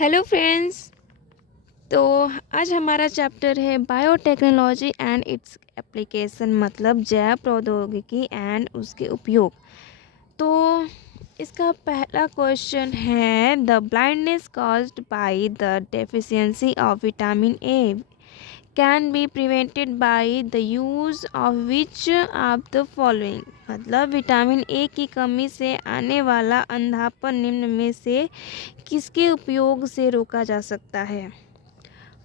Hello friends. तो आज हमारा चैप्टर है बायोटेक्नोलॉजी एंड इट्स एप्लीकेशन, मतलब जैव प्रौद्योगिकी एंड उसके उपयोग। तो इसका पहला क्वेश्चन है, the blindness caused by the deficiency of vitamin A can be prevented by the use of which of the following. मतलब विटामिन ए की कमी से आने वाला अंधापन निम्न में से किसके उपयोग से रोका जा सकता है।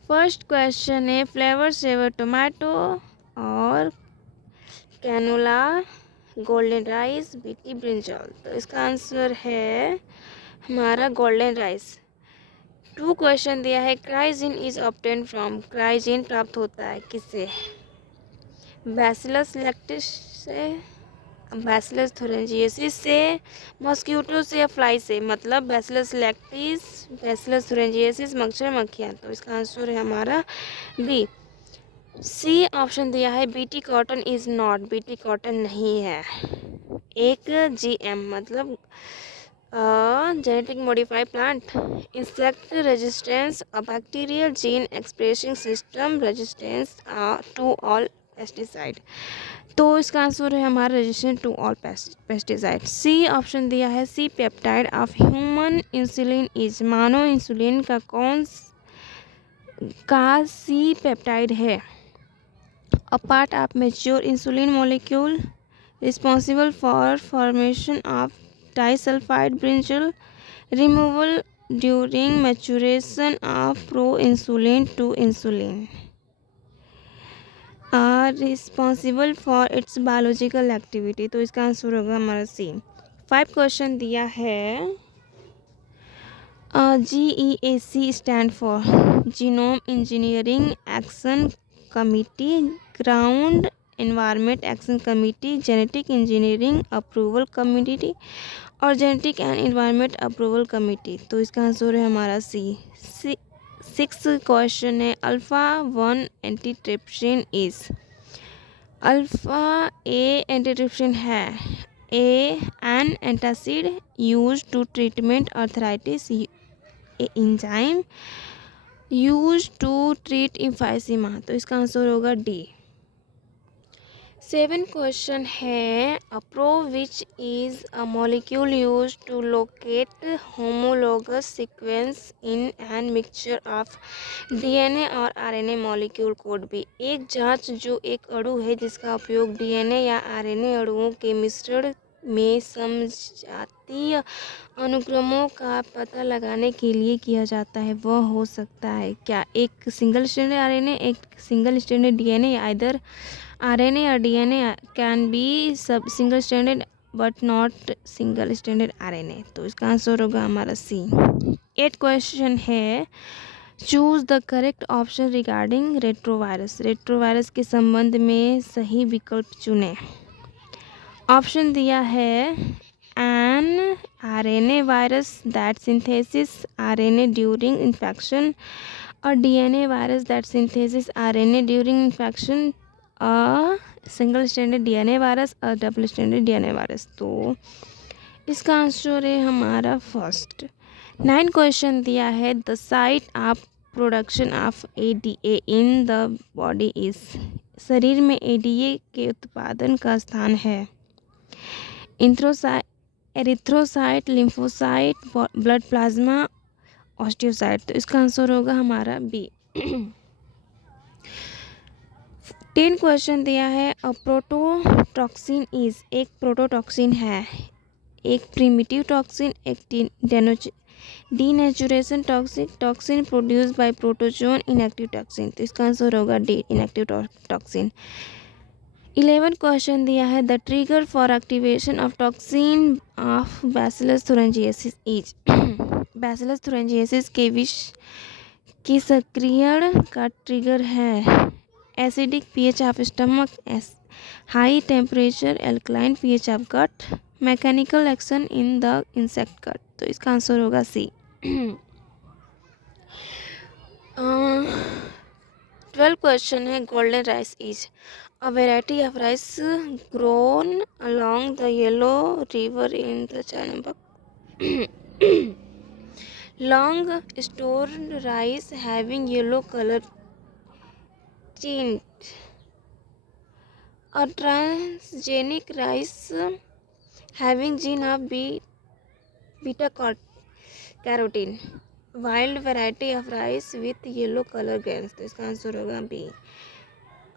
फर्स्ट क्वेश्चन है फ्लेवर सेवर टोमेटो और canola, golden rice, BT brinjal. तो इसका आंसर है हमारा गोल्डन राइस। टू क्वेश्चन दिया है, क्राइजिन इज ऑब्टेन फ्रॉम। क्राइजिन प्राप्त होता है किससे? बैसिलस लैक्टिस से, बैसिलस थुरिंजिएसिस से, मॉस्किटो से या फ्लाई से। मतलब बैसिलस लैक्टिस, बैसिलस थुरिंजिएसिस, मच्छर, मक्खियाँ। तो इसका आंसर है हमारा बी। सी ऑप्शन दिया है BT cotton is not. BT cotton नहीं है। एक जीएम मतलब genetic modified plant, insect resistance, a bacterial gene expressing system, resistance to all pesticide. तो इसका आंसर है हमारा resistant to all pesticide. C option दिया है C peptide of human insulin is. मानव इंसुलिन का सी पेप्टाइड है? A part of mature insulin molecule responsible for formation of disulfide brinjal, removal during maturation of proinsulin to insulin, are responsible for its biological activity। तो इसका answer होगा हमारा सी। 5 question दिया है, GEAC stand for genome engineering action committee, ground environment action committee, genetic engineering approval committee और genetic and environment approval committee. तो इसका answer है हमारा सी। 6 क्वेश्चन है, alpha 1 antitrypsin is. Alpha A antitrypsin है A an antacid use to treatment arthritis, enzyme use to treat emphysema. तो इसका answer होगा डी। 7 क्वेश्चन है, a probe which is a molecule use to locate homologous sequence in an mixture of DNA और RNA molecule code B. एक जांच जो एक अणु है जिसका उपयोग डीएनए या आरएनए अणुओं के मिश्रण में समजातीय अनुक्रमों का पता लगाने के लिए किया जाता है, वह हो सकता है क्या? एक सिंगल स्ट्रैंडेड आरएनए, एक सिंगल स्ट्रैंडेड डीएनए, या इधर आरएनए और डीएनए कैन बी सब single stranded but not single stranded RNA. तो इसका आंसर होगा हमारा सी। 8 क्वेश्चन है, choose the correct option regarding retrovirus. Retrovirus के संबंध में सही विकल्प चुनें। ऑप्शन दिया है an RNA virus that synthesis RNA during infection, और DNA virus that synthesis RNA during infection, a single stranded DNA virus, a double stranded DNA virus. तो इसका आंसर है हमारा फर्स्ट। 9 क्वेश्चन दिया है, the site of production of ADA in the body is. शरीर में ADA के उत्पादन का स्थान है erythrocyte, lymphocyte, blood plasma, osteocyte. तो इसका आंसर होगा हमारा बी। 10 क्वेश्चन दिया है, अ प्रोटोटॉक्सिन इज। एक प्रोटोटॉक्सिन है, एक प्रिमिटिव टॉक्सिन, एक denaturation toxin, toxin produce by protozoan, inactive toxin. तो इसका आंसर होगा डी, इनएक्टिव टॉक्सिन। 11 क्वेश्चन दिया है, the trigger for activation of toxin of Bacillus thuringiensis is. Bacillus thuringiensis के विष की सक्रियण का ट्रिगर है acidic pH of stomach, high temperature, alkaline pH of gut, mechanical action in the insect gut. तो इसका आंसर होगा सी। 12 क्वेश्चन है, golden rice is a variety of rice grown along the Yellow River in the China. long stored rice having yellow color tint, a transgenic rice having gene of beta carotene, wild variety of rice with yellow color grains। तो इसका answer होगा B.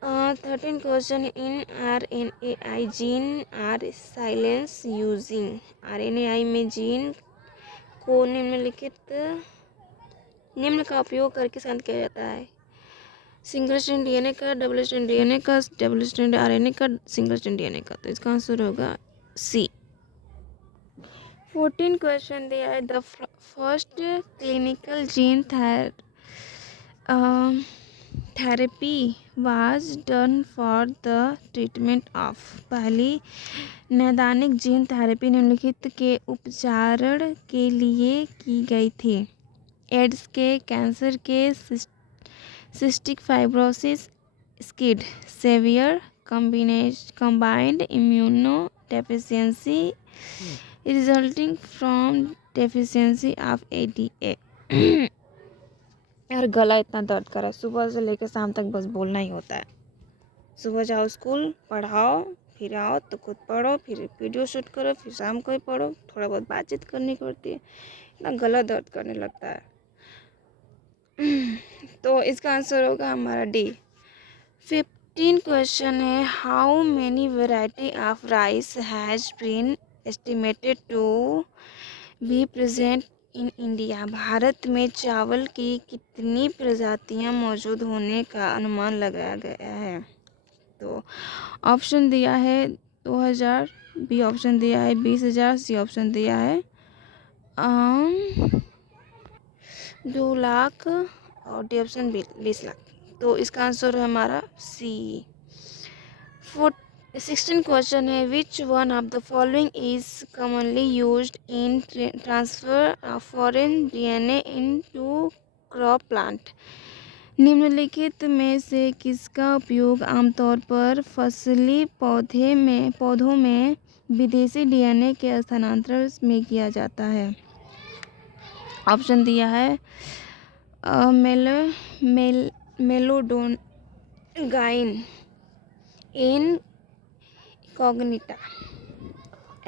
13 question in RNAi gene are silence using. RNAi में gene को निम्न का उपयोग करके शांत किया जाता है। सिंगल स्ट्रैंड डीएनए का, डबल स्ट्रैंड डीएनए का, डबल स्ट्रैंड आरएनए का, सिंगल स्ट्रैंड डीएनए का। तो इसका आंसर होगा सी। 14 क्वेश्चन दिया है। The first clinical gene therapy was done for the treatment of. पहली नैदानिक जीन थेरेपी निम्नलिखित के उपचारण के लिए की गई थी। एड्स के, कैंसर के, cystic fibrosis, SCID, severe combined immunodeficiency resulting from deficiency of ADA। यार गला इतना दर्द कर रहा है, सुबह से लेकर शाम तक बस बोलना ही होता है। सुबह जाओ स्कूल, पढ़ाओ, फिर आओ तो खुद पढ़ो, फिर वीडियो शूट करो, फिर शाम को ही पढ़ो, थोड़ा बहुत बातचीत करनी पड़ती है, इतना गला दर्द करने लगता है। तो इसका आंसर होगा हमारा डी। 15 क्वेश्चन है। How many variety of rice has been estimated to be present in India. भारत में चावल की कितनी प्रजातियां मौजूद होने का अनुमान लगाया गया है। तो ऑप्शन दिया है 2000, बी ऑप्शन दिया है 20,000, सी ऑप्शन दिया है 2 लाख और डी ऑप्शन 20 लाख। तो इसका आंसर है हमारा सी। 16 क्वेश्चन है। Which one of the following is commonly used in transfer of foreign DNA into crop plant. निम्नलिखित में से किसका उपयोग आमतौर पर फसली पौधों में विदेशी डीएनए के स्थानांतरण में किया जाता है। ऑप्शन दिया है Meloidogyne incognita,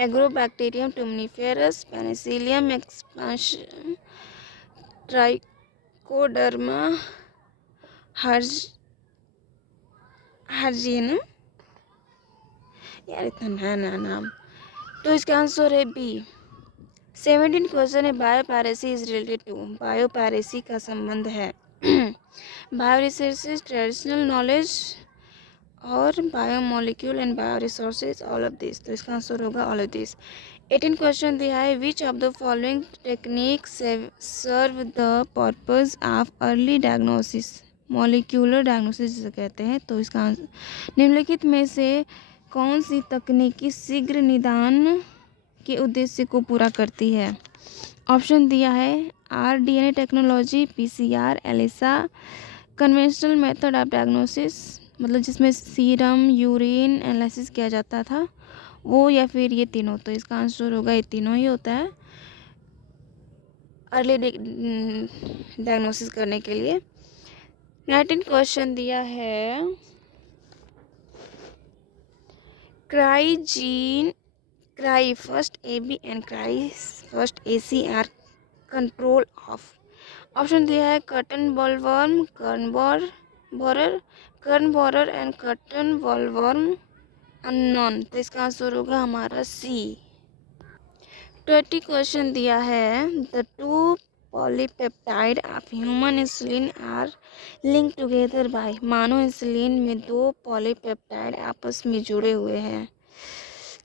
Agrobacterium tumefaciens, Penicillium expansum, Trichoderma harzianum. यार इतना नया नया नाम। तो इसका आंसर है बी। 17 क्वेश्चन है। बायोपैरेसी इज रिलेटेड टू। बायोपैरेसी का संबंध है बायो रिसोर्सेज, ट्रेडिशनल नॉलेज और biomolecule and bio resources, all of this. तो इसका आंसर होगा ऑल ऑफ दिस। 18 क्वेश्चन दिया है। Which of the following technique serve the purpose of early diagnosis. Molecular diagnosis जिसे कहते हैं। तो इसका निम्नलिखित में से कौन सी तकनीकी शीघ्र निदान के उद्देश्य को पूरा करती है। ऑप्शन दिया है rDNA technology, PCR, ELISA, conventional method of diagnosis, मतलब जिसमें सीरम यूरिन एनालिसिस किया जाता था वो, या फिर ये तीनों। तो इसका आंसर होगा ये तीनों ही होता है अर्ली डायग्नोसिस करने के लिए। 19 क्वेश्चन दिया है। Cry first AB and cry first AC are control of। Option दिया है कर्टन बॉलवर्म, कर्न borer and curtain bollworm unknown. तो इसका आंसर होगा हमारा सी। 20 क्वेश्चन दिया है। The two polypeptide of human insulin are link together by. मानव इंसुलिन में 2 पॉलीपेप्टाइड आपस में जुड़े हुए हैं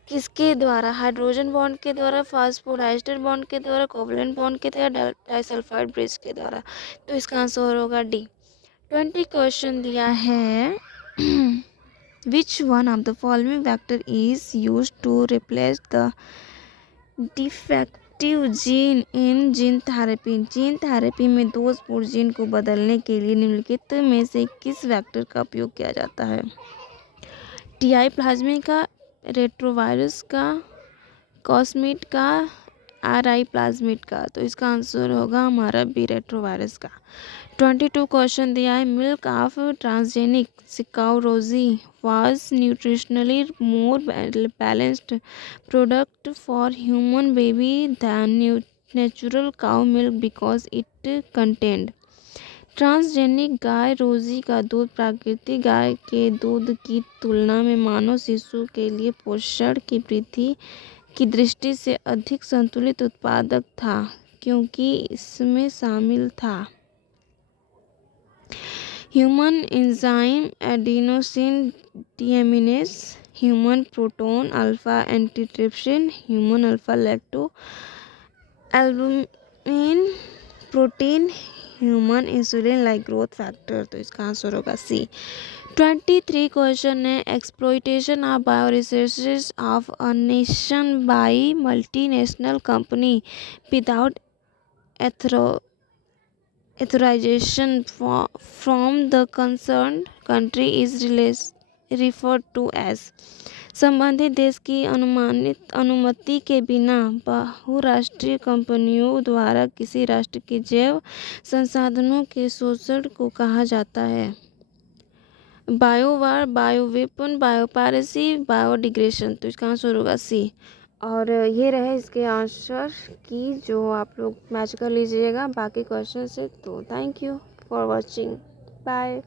किसके द्वारा। हाइड्रोजन बॉन्ड के द्वारा, फास्फोडाइस्टर बॉन्ड के द्वारा, कोवलेंट बॉन्ड के द्वारा, डाइसल्फाइड ब्रिज के द्वारा। तो इसका आंसर होगा डी। 20 क्वेश्चन दिया है। Which one of the following vector is use to replace the defective gene in gene therapy. Gene therapy में दोषपूर्ण जीन को बदलने के लिए निम्नलिखित में से किस वेक्टर का उपयोग किया जाता है। टीआई प्लाज्मी का, रेट्रोवायरस का, कॉस्मिड का, RI प्लाज्मिड का, तो इसका आंसर होगा हमारा बी रेट्रोवायरस का। 22 क्वेश्चन दिया है, मिल्क ऑफ ट्रांसजेनिक काउ रोजी was nutritionally more balanced product for human baby than natural cow milk because it contained। Transgenic गाय रोजी का दूध प्राकृतिक गाय के दूध की तुलना में मानव शिशु के लिए पोषण की वृद्धि की दृष्टि से अधिक संतुलित उत्पादक था क्योंकि इसमें शामिल था human enzyme adenosine डीएमिनेस, human proton alpha antitrypsin, human alpha lacto albumin protein, human insulin like growth factor. तो इसका आंसर होगा सी। 23 क्वेश्चन है, exploitation of bio resources of a nation by multinational company without authorization from the concerned country is referred to as। संबंधित देश की अनुमति के बिना बहुराष्ट्रीय कंपनियों द्वारा किसी राष्ट्र के जैव संसाधनों के शोषण को कहा जाता है बायोवार, बायोवेपन, बायोपायरेसी, बायोडिग्रेडेशन। तो इसका आंसर होगा सी। और ये रहे इसके आंसर की जो आप लोग मैच कर लीजिएगा बाकी क्वेश्चन से। तो thank you for watching, bye.